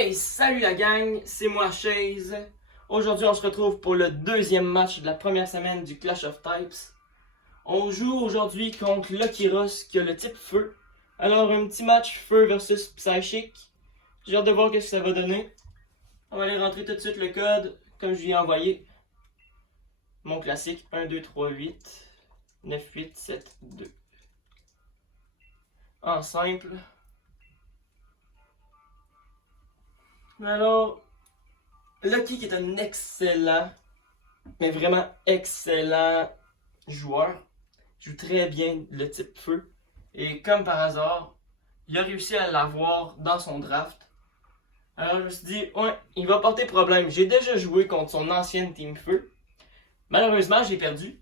Hey, salut la gang, c'est moi Chase. Aujourd'hui, on se retrouve pour le deuxième match de la première semaine du Clash of Types. On joue aujourd'hui contre Lucky Ross qui a le type feu. Alors, un petit match feu versus Psychic. J'ai hâte de voir ce que ça va donner. On va aller rentrer tout de suite le code comme je lui ai envoyé. Mon classique 1, 2, 3, 8, 9, 8, 7, 2. En simple. Alors, Lucky qui est un excellent, mais vraiment excellent joueur. Il joue très bien le type feu. Et comme par hasard, il a réussi à l'avoir dans son draft. Alors je me suis dit, ouais, il va porter problème. J'ai déjà joué contre son ancienne team feu. Malheureusement, j'ai perdu.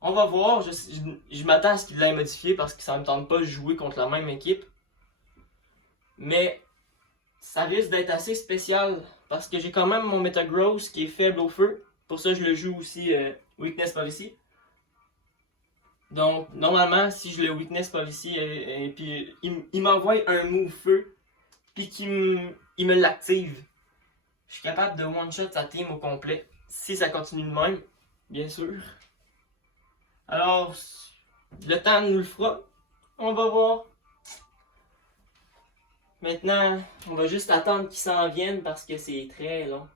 On va voir, je m'attends à ce qu'il l'ait modifié parce que ça ne me tente pas de jouer contre la même équipe. Mais ça risque d'être assez spécial parce que j'ai quand même mon Metagross qui est faible au feu. Pour ça, je le joue aussi Weakness Policy. Donc, normalement, si je le Weakness Policy et puis il m'envoie un move feu, puis qu'il me l'active, je suis capable de one-shot sa team au complet. Si ça continue de même, bien sûr. Alors, le temps nous le fera. On va voir. Maintenant, on va juste attendre qu'il s'en vienne parce que c'est très long.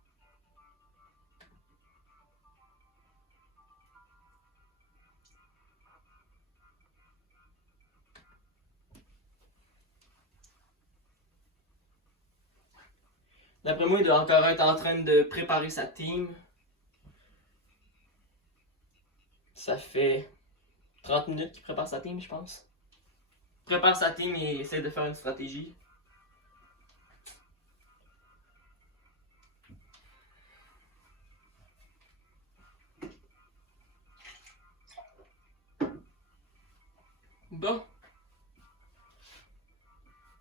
D'après moi, il doit encore être en train de préparer sa team. Ça fait 30 minutes qu'il prépare sa team, je pense. Il prépare sa team et essaie de faire une stratégie. Bon.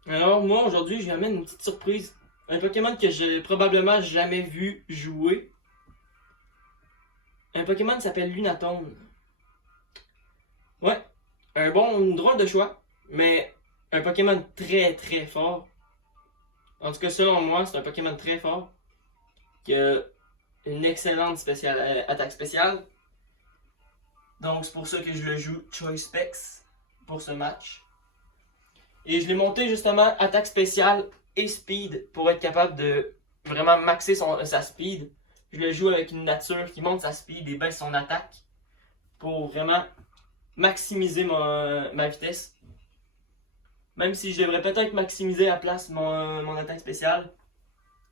Alors, moi, aujourd'hui, je lui amène une petite surprise. Un Pokémon que j'ai probablement jamais vu jouer. Un Pokémon qui s'appelle Lunatone. Ouais, une drôle de choix, mais un Pokémon très très fort. En tout cas, selon moi, c'est un Pokémon très fort. Qui a une excellente attaque spéciale. Donc, c'est pour ça que je le joue Choice Specs pour ce match. Et je l'ai monté justement attaque spéciale et speed pour être capable de vraiment maxer sa speed. Je le joue avec une nature qui monte sa speed et baisse son attaque pour vraiment maximiser ma vitesse. Même si je devrais peut-être maximiser à place mon attaque spéciale.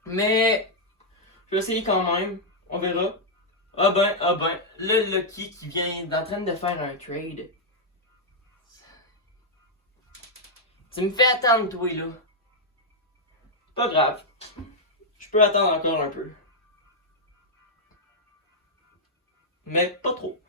Mais je vais essayer quand même. On verra. Ah ben, le Lucky qui vient en train de faire un trade. Tu me fais attendre, toi, là. Pas grave. Je peux attendre encore un peu. Mais pas trop.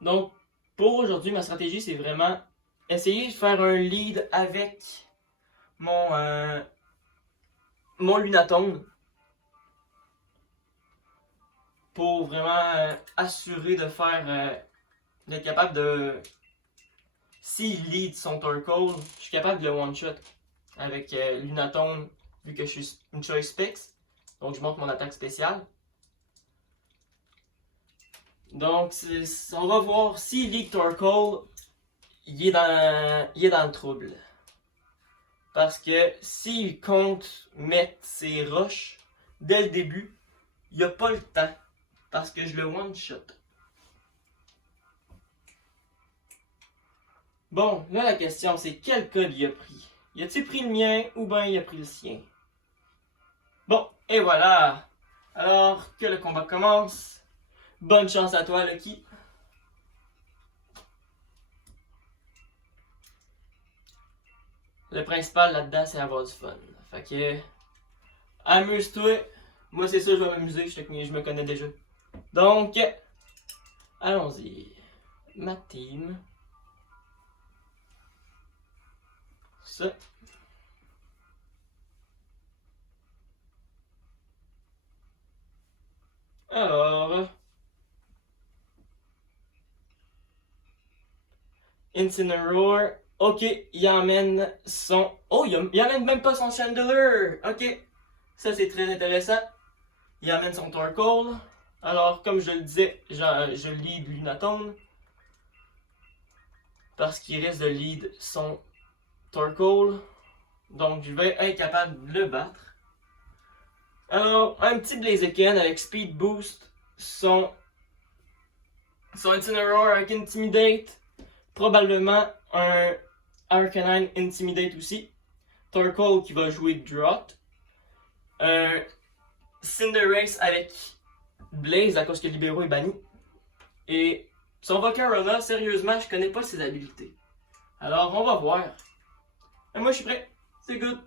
Donc, pour aujourd'hui, ma stratégie, c'est vraiment essayer de faire un lead avec mon Lunatone pour vraiment assurer de d'être capable de. S'il lead son Torkoal, je suis capable de le one-shot avec Lunatone vu que je suis une Choice Specs. Donc, je monte mon attaque spéciale. Donc, on va voir s'il lead Torkoal, il est dans le trouble. Parce que s'il compte mettre ses roches dès le début, il a pas le temps. Parce que je le one-shot. Bon, là la question c'est quel code il a pris? Y a-t-il pris le mien ou bien il a pris le sien? Bon, et voilà. Alors que le combat commence. Bonne chance à toi, Lucky. Le principal là-dedans, c'est avoir du fun. Fait que. Amuse-toi. Moi, c'est ça, je vais m'amuser. Je me connais déjà. Donc, allons-y. Ma team. Ça. Alors. Incineroar. Ok, il emmène son... Oh, il emmène même pas son Chandelure. Ok, ça c'est très intéressant. Il amène son Torkoal. Alors, comme je le disais, je lead Lunatone. Parce qu'il risque de lead son Torkoal. Donc, je vais être capable de le battre. Alors, un petit Blaziken avec Speed Boost. Son Incineroar avec Intimidate. Probablement un Arcanine Intimidate aussi. Torkoal qui va jouer Drought. Un Cinderace avec Blaze à cause que Libero est banni. Et son Volcarona, sérieusement, je connais pas ses habilités. Alors, on va voir. Et moi, je suis prêt. C'est good.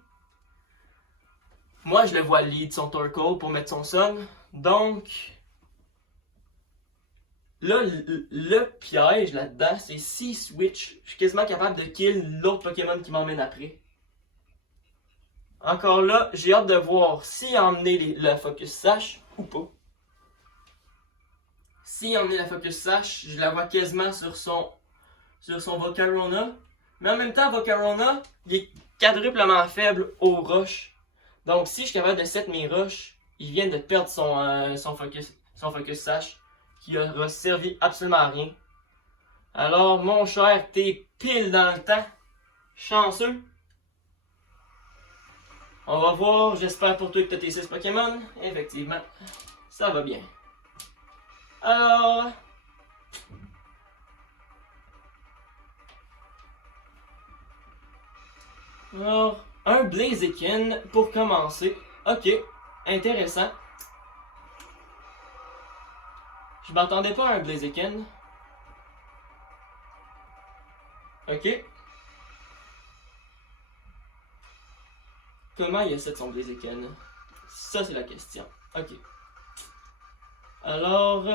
Moi, je le vois lead son Torkoal pour mettre son son. Donc, là, le piège là-dedans, c'est si switch, je suis quasiment capable de kill l'autre Pokémon qui m'emmène après. Encore là, j'ai hâte de voir s'il a emmené la Focus Sash ou pas. S'il a emmené la Focus Sash, je la vois quasiment sur son Volcarona. Mais en même temps, Volcarona, il est quadruplement faible aux roches. Donc si je suis capable de set mes roches, il vient de perdre son Focus Sash, qui aura servi absolument à rien. Alors mon cher, t'es pile dans le temps. Chanceux. On va voir, j'espère pour toi que tu as tes 6 Pokémon. Effectivement, ça va bien. Alors... un Blaziken pour commencer. Ok, intéressant. Je m'attendais pas à un Blaziken. Ok. Comment il essaie de son Blaziken? Ça, c'est la question. Ok. Alors...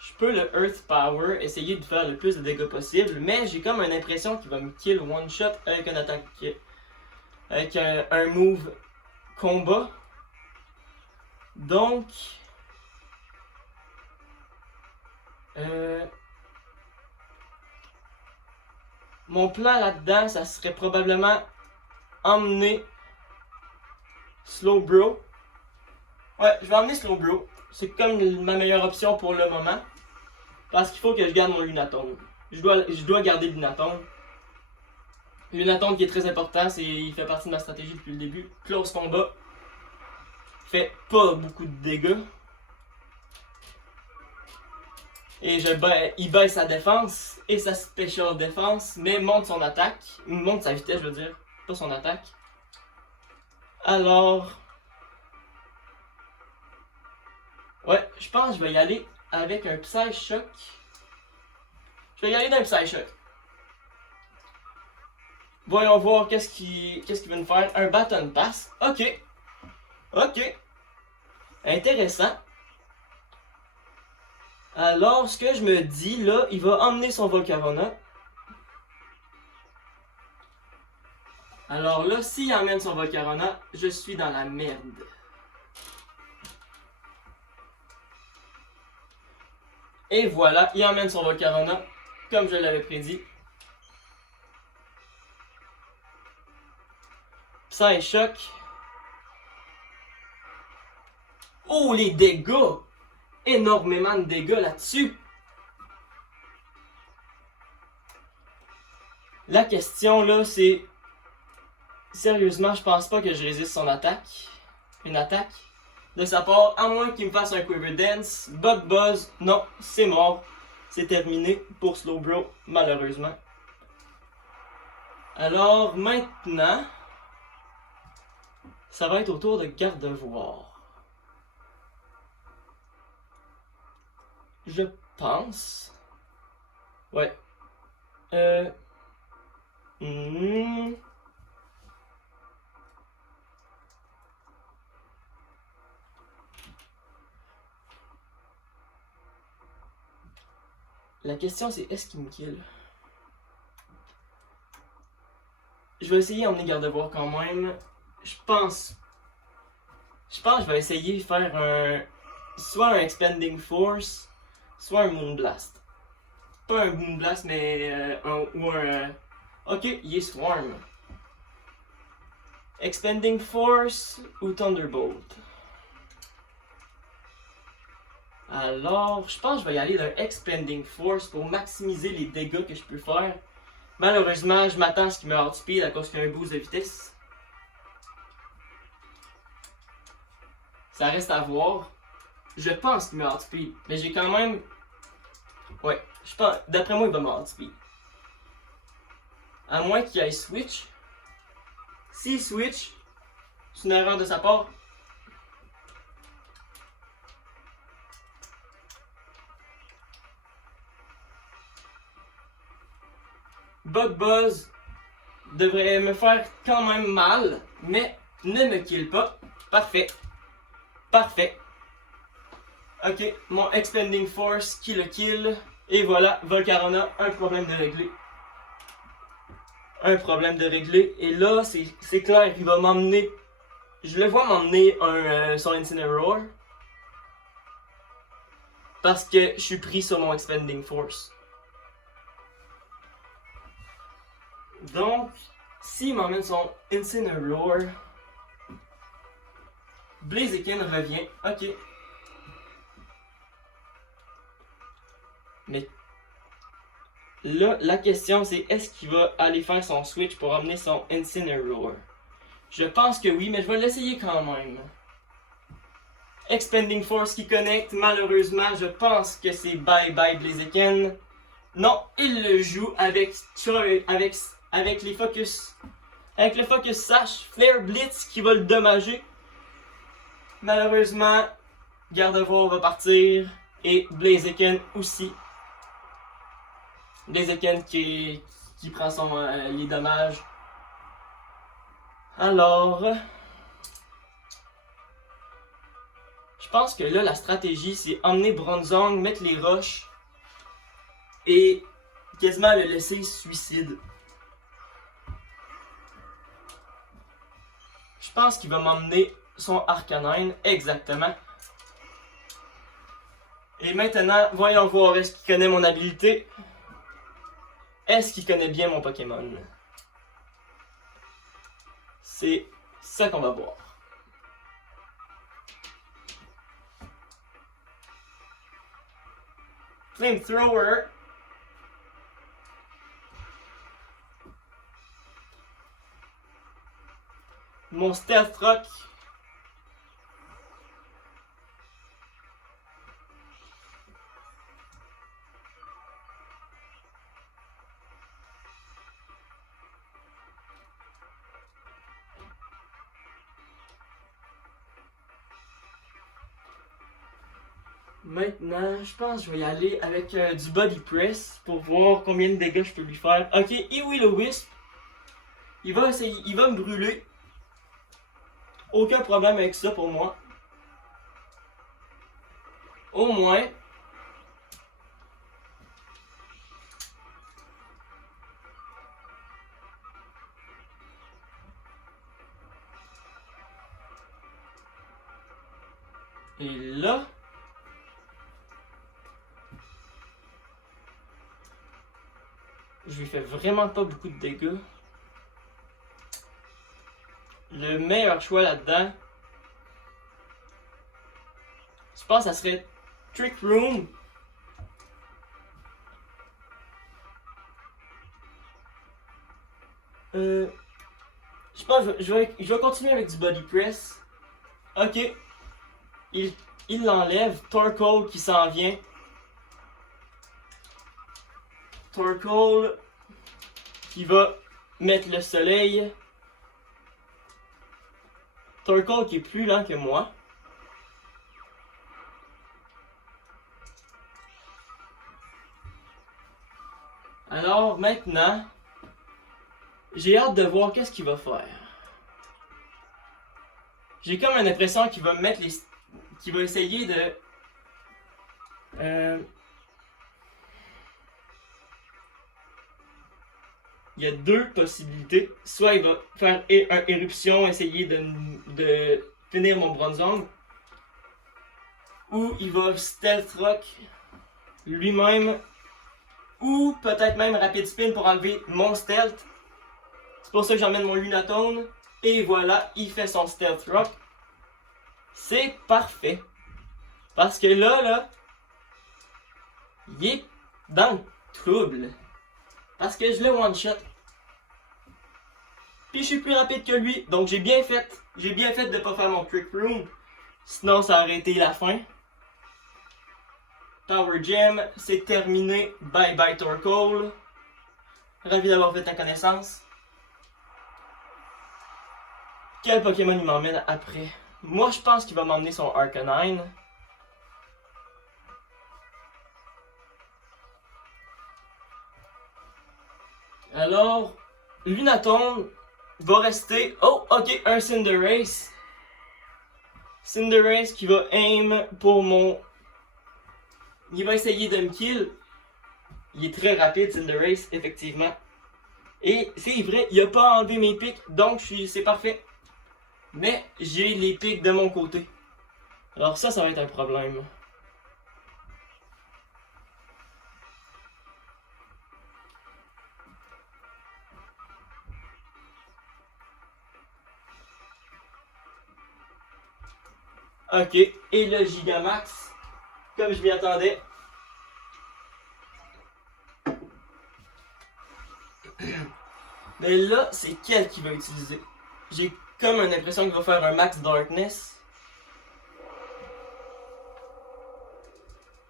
je peux le Earth Power, essayer de faire le plus de dégâts possible, mais j'ai comme une impression qu'il va me kill one shot avec une attaque... avec un move combat. Donc... mon plan là-dedans, ça serait probablement emmener Slowbro. Ouais, je vais emmener Slowbro. C'est comme ma meilleure option pour le moment. Parce qu'il faut que je garde mon Lunatone. Je dois garder Lunatone. Lunatone qui est très important, il fait partie de ma stratégie depuis le début. Close combat. Fait pas beaucoup de dégâts. Et il baisse sa défense et sa special défense, mais monte son attaque. Monte sa vitesse, je veux dire. Pas son attaque. Alors... ouais, je pense que je vais y aller avec un Psyshock. Je vais y aller d'un Psyshock. Voyons voir qu'est-ce qu'il va nous faire. Un Baton Pass. Ok. Ok. Intéressant. Alors, ce que je me dis, là, il va emmener son Volcarona. Alors là, s'il emmène son Volcarona, je suis dans la merde. Et voilà, il emmène son Volcarona, comme je l'avais prédit. Psyshock. Oh, les dégâts! Énormément de dégâts là-dessus. La question là, c'est... sérieusement, je pense pas que je résiste son attaque. Une attaque de sa part, à moins qu'il me fasse un Quiver Dance. Bug Buzz, non, c'est mort. C'est terminé pour Slowbro, malheureusement. Alors maintenant, ça va être au tour de Gardevoir. Je pense. Ouais. La question c'est est-ce qu'il me kill? Je vais essayer d'emmener Gardevoir quand même. Je pense que je vais essayer de faire soit un Expanding Force, soit un Moonblast. pas un Boom Blast, mais ok, il est Swarm. Expanding Force ou Thunderbolt? Alors, je pense que je vais y aller d'un Expanding Force pour maximiser les dégâts que je peux faire. Malheureusement, je m'attends à ce qu'il me outspeed à cause qu'il y a un boost de vitesse. Ça reste à voir. Je pense qu'il me outspeed, mais j'ai quand même... Ouais, je pense... D'après moi, il va me outspeed. À moins qu'il aille switch. S'il switch, c'est une erreur de sa part. Bug Buzz devrait me faire quand même mal, mais ne me kill pas. Parfait. Parfait. Ok, mon Expanding Force qui le kill. Et voilà, Volcarona, un problème de réglé. Un problème de réglé. Et là, c'est clair, il va m'emmener... Je le vois m'emmener son Incineroar. Parce que je suis pris sur mon Expanding Force. Donc, s'il m'emmène son Incineroar, Blaziken revient. Ok. Mais là, la question c'est est-ce qu'il va aller faire son switch pour amener son Incineroar? Je pense que oui, mais je vais l'essayer quand même. Expanding Force qui connecte. Malheureusement, je pense que c'est bye bye Blaziken. Non, il le joue avec les focus. Avec le focus Sash, Flare Blitz qui va le dommager. Malheureusement, Gardevoir va partir. Et Blaziken aussi. Blaziken qui prend les dommages. Alors... Je pense que là, la stratégie, c'est emmener Bronzong, mettre les roches et quasiment le laisser suicide. Je pense qu'il va m'emmener son Arcanine, exactement. Et maintenant, voyons voir, est-ce qu'il connaît mon habilité? Est-ce qu'il connaît bien mon Pokémon? C'est ça qu'on va voir. Flamethrower. Mon Stealth Rock. Maintenant, je pense que je vais y aller avec du Body Press pour voir combien de dégâts je peux lui faire. Ok, E-Will-O-Wisp. Il va me brûler. Aucun problème avec ça pour moi. Au moins. Et là... Je lui fais vraiment pas beaucoup de dégâts. Le meilleur choix là-dedans, je pense que ça serait Trick Room. Je pense que je vais continuer avec du Body Press. Ok. Il l'enlève. Torkoal qui s'en vient. Torkoal qui va mettre le soleil. Torkoal qui est plus lent que moi. Alors maintenant, j'ai hâte de voir qu'est-ce qu'il va faire. J'ai comme l'impression qu'il va mettre les... qu'il va essayer de... Il y a deux possibilités. Soit il va faire une éruption, essayer de finir mon Bronzong. Ou il va Stealth Rock lui-même Ou peut-être même Rapid Spin pour enlever mon Stealth. C'est pour ça que j'emmène mon Lunatone. Et voilà, il fait son Stealth Rock. C'est parfait. Parce que là, il est dans le trouble. Parce que je le one-shot. Puis je suis plus rapide que lui. Donc j'ai bien fait de pas faire mon Trick Room. Sinon ça aurait été la fin. Power Gem, c'est terminé. Bye bye Torkoal. Ravi d'avoir fait ta connaissance. Quel Pokémon il m'emmène après? Moi je pense qu'il va m'emmener son Arcanine. Alors, Lunatone va rester... Oh, ok, un Cinderace. Cinderace qui va aim pour mon... Il va essayer de me kill. Il est très rapide, Cinderace, effectivement. Et c'est vrai, il a pas enlevé mes pics, donc c'est parfait. Mais j'ai les pics de mon côté. Alors ça va être un problème. Ok, et le Gigamax, comme je m'y attendais. Mais là, c'est quel qui va utiliser? J'ai comme une impression qu'il va faire un Max Darkness.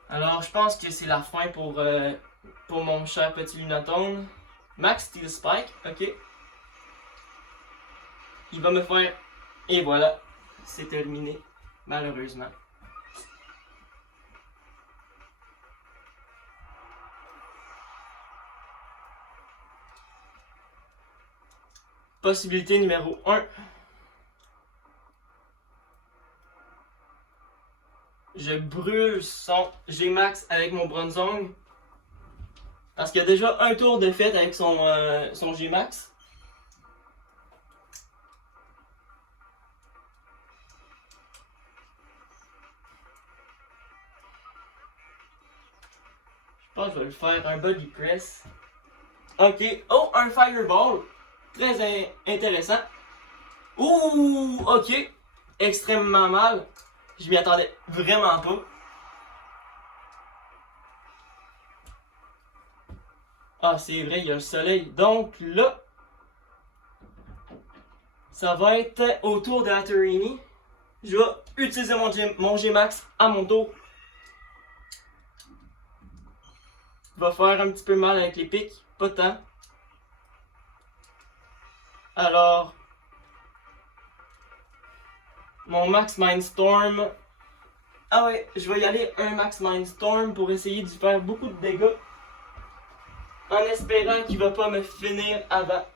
Alors, je pense que c'est la fin pour mon cher petit Lunatone. Max Steel Spike, ok. Il va me faire... Et voilà, c'est terminé, malheureusement. Possibilité numéro 1. Je brûle son G-Max avec mon Bronzong. Parce qu'il y a déjà un tour de fait avec son G-Max. Je pense que je vais le faire un Body Press. Ok. Oh, un Fireball. Très intéressant. Ouh, ok. Extrêmement mal. Je m'y attendais vraiment pas. Ah, c'est vrai, il y a le soleil. Donc là, ça va être au tour de Hatterene. Je vais utiliser mon G-Max à mon tour. Va faire un petit peu mal avec les pics, pas tant. Alors, mon Max Mindstorm. Ah ouais, je vais y aller un Max Mindstorm pour essayer de faire beaucoup de dégâts. En espérant qu'il va pas me finir avant.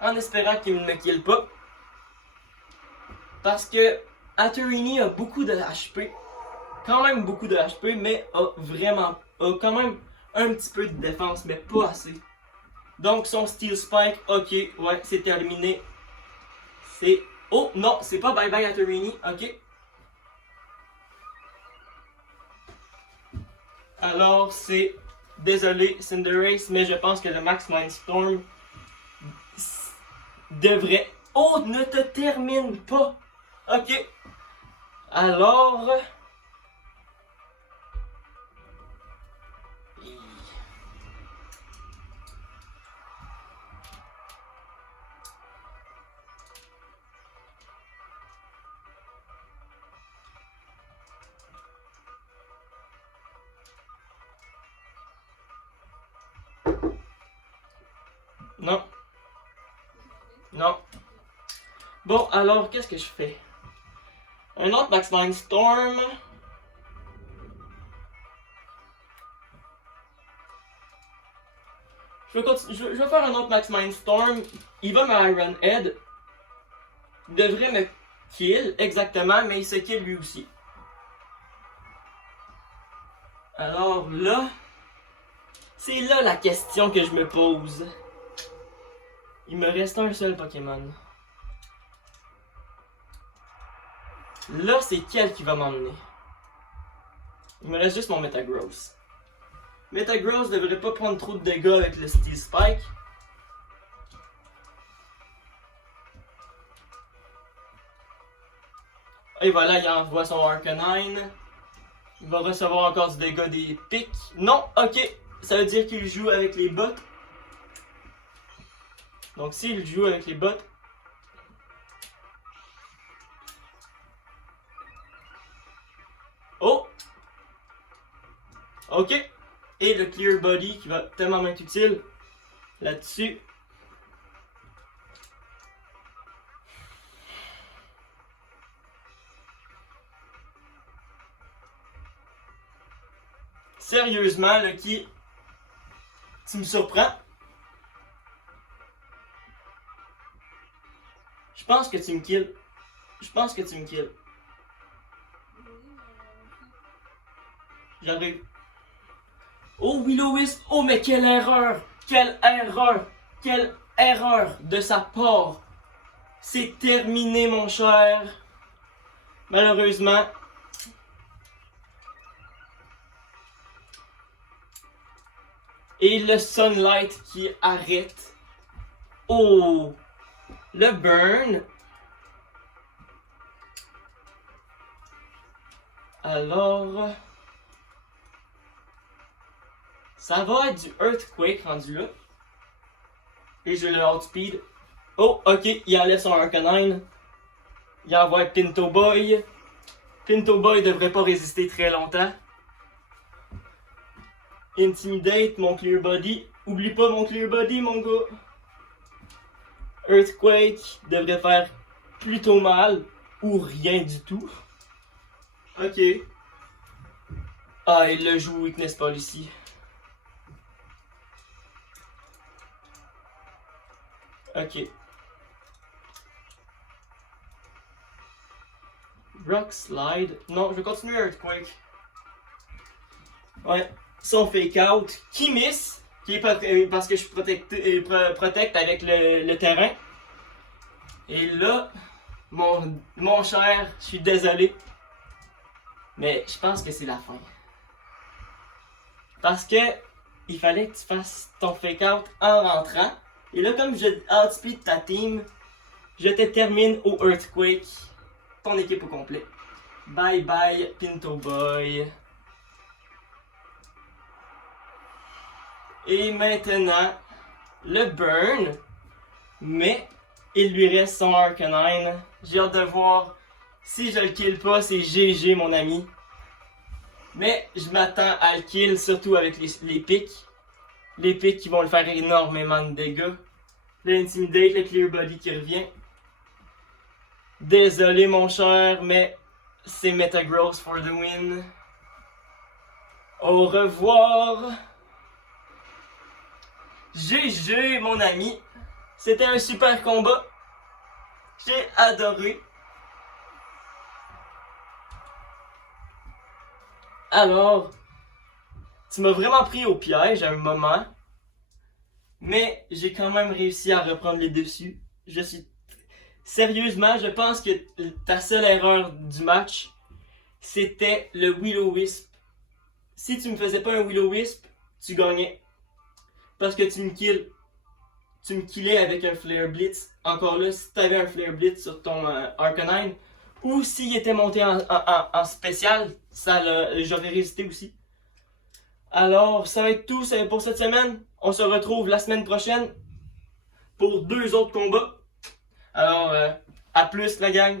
En espérant qu'il ne me kill pas. Parce que Hatterene a beaucoup de HP. Quand même beaucoup de HP, mais a quand même un petit peu de défense, mais pas assez. Donc son Steel Spike, ok, ouais, c'est terminé. C'est... Oh non, c'est pas bye bye Hatterene, ok. Alors c'est... Désolé Cinderace, mais je pense que le Max Mindstorm devrait... Oh, ne te termine pas! Ok. Alors... Non. Non. Bon, alors, qu'est-ce que je fais? Un autre Max Mindstorm. Je vais faire un autre Max Mindstorm. Il va me Iron Head. Il devrait me kill, exactement, mais il se kill lui aussi. Alors là, c'est là la question que je me pose. Il me reste un seul Pokémon. Là, c'est quel qui va m'emmener? Il me reste juste mon Metagross. Metagross devrait pas prendre trop de dégâts avec le Steel Spike. Et voilà, il envoie son Arcanine. Il va recevoir encore du dégât des pics. Non, ok. Ça veut dire qu'il joue avec les bottes. Donc s'il joue avec les bottes. Oh! Ok. Et le Clear Body qui va tellement m'être utile là-dessus. Sérieusement, Lucky, tu me surprends. Je pense que tu me kills. Je pense que tu me kills. J'arrive. Oh, Will-O-Wisp! Oh, mais quelle erreur! Quelle erreur! Quelle erreur de sa part! C'est terminé, mon cher. Malheureusement. Et le Sunlight qui arrête. Oh! Le burn. Alors... ça va être du Earthquake rendu là. Et je le outspeed. Oh, ok, il enlève son Arcanine. Il envoie Pinto Boy. Pinto Boy devrait pas résister très longtemps. Intimidate, mon Clear Body. Oublie pas mon Clear Body, mon gars. Earthquake devrait faire plutôt mal. Ou rien du tout. Ok. Ah, il le joue Weakness Policy. Ok. Rock Slide. Non, je vais continuer Earthquake. Ouais. Son Fake Out qui miss. Qui est parce que je protecte avec le terrain. Et là, mon cher, je suis désolé. Mais je pense que c'est la fin. Parce que il fallait que tu fasses ton Fake Out en rentrant. Et là, comme je outspeed ta team, je te termine au Earthquake. Ton équipe au complet. Bye bye, Pinto Boy. Et maintenant, le burn. Mais il lui reste son Arcanine. J'ai hâte de voir. Si je le kill pas, c'est GG, mon ami. Mais je m'attends à le kill, surtout avec les pics. Les pics qui vont le faire énormément de dégâts. Le Intimidate, le Clear Body qui revient. Désolé, mon cher, mais c'est Metagross for the win. Au revoir. GG, mon ami. C'était un super combat. J'ai adoré. Alors, tu m'as vraiment pris au piège à un moment. Mais j'ai quand même réussi à reprendre les dessus. Sérieusement, je pense que ta seule erreur du match, c'était le Will-O-Wisp. Si tu me faisais pas un Will-O-Wisp, tu gagnais. Parce que tu me kills. Tu me killais avec un Flare Blitz. Encore là, si tu avais un Flare Blitz sur ton Arcanine, ou s'il était monté en spécial, j'aurais résisté aussi. Alors, ça va être tout pour cette semaine. On se retrouve la semaine prochaine pour 2 autres combats. Alors, à plus la gang.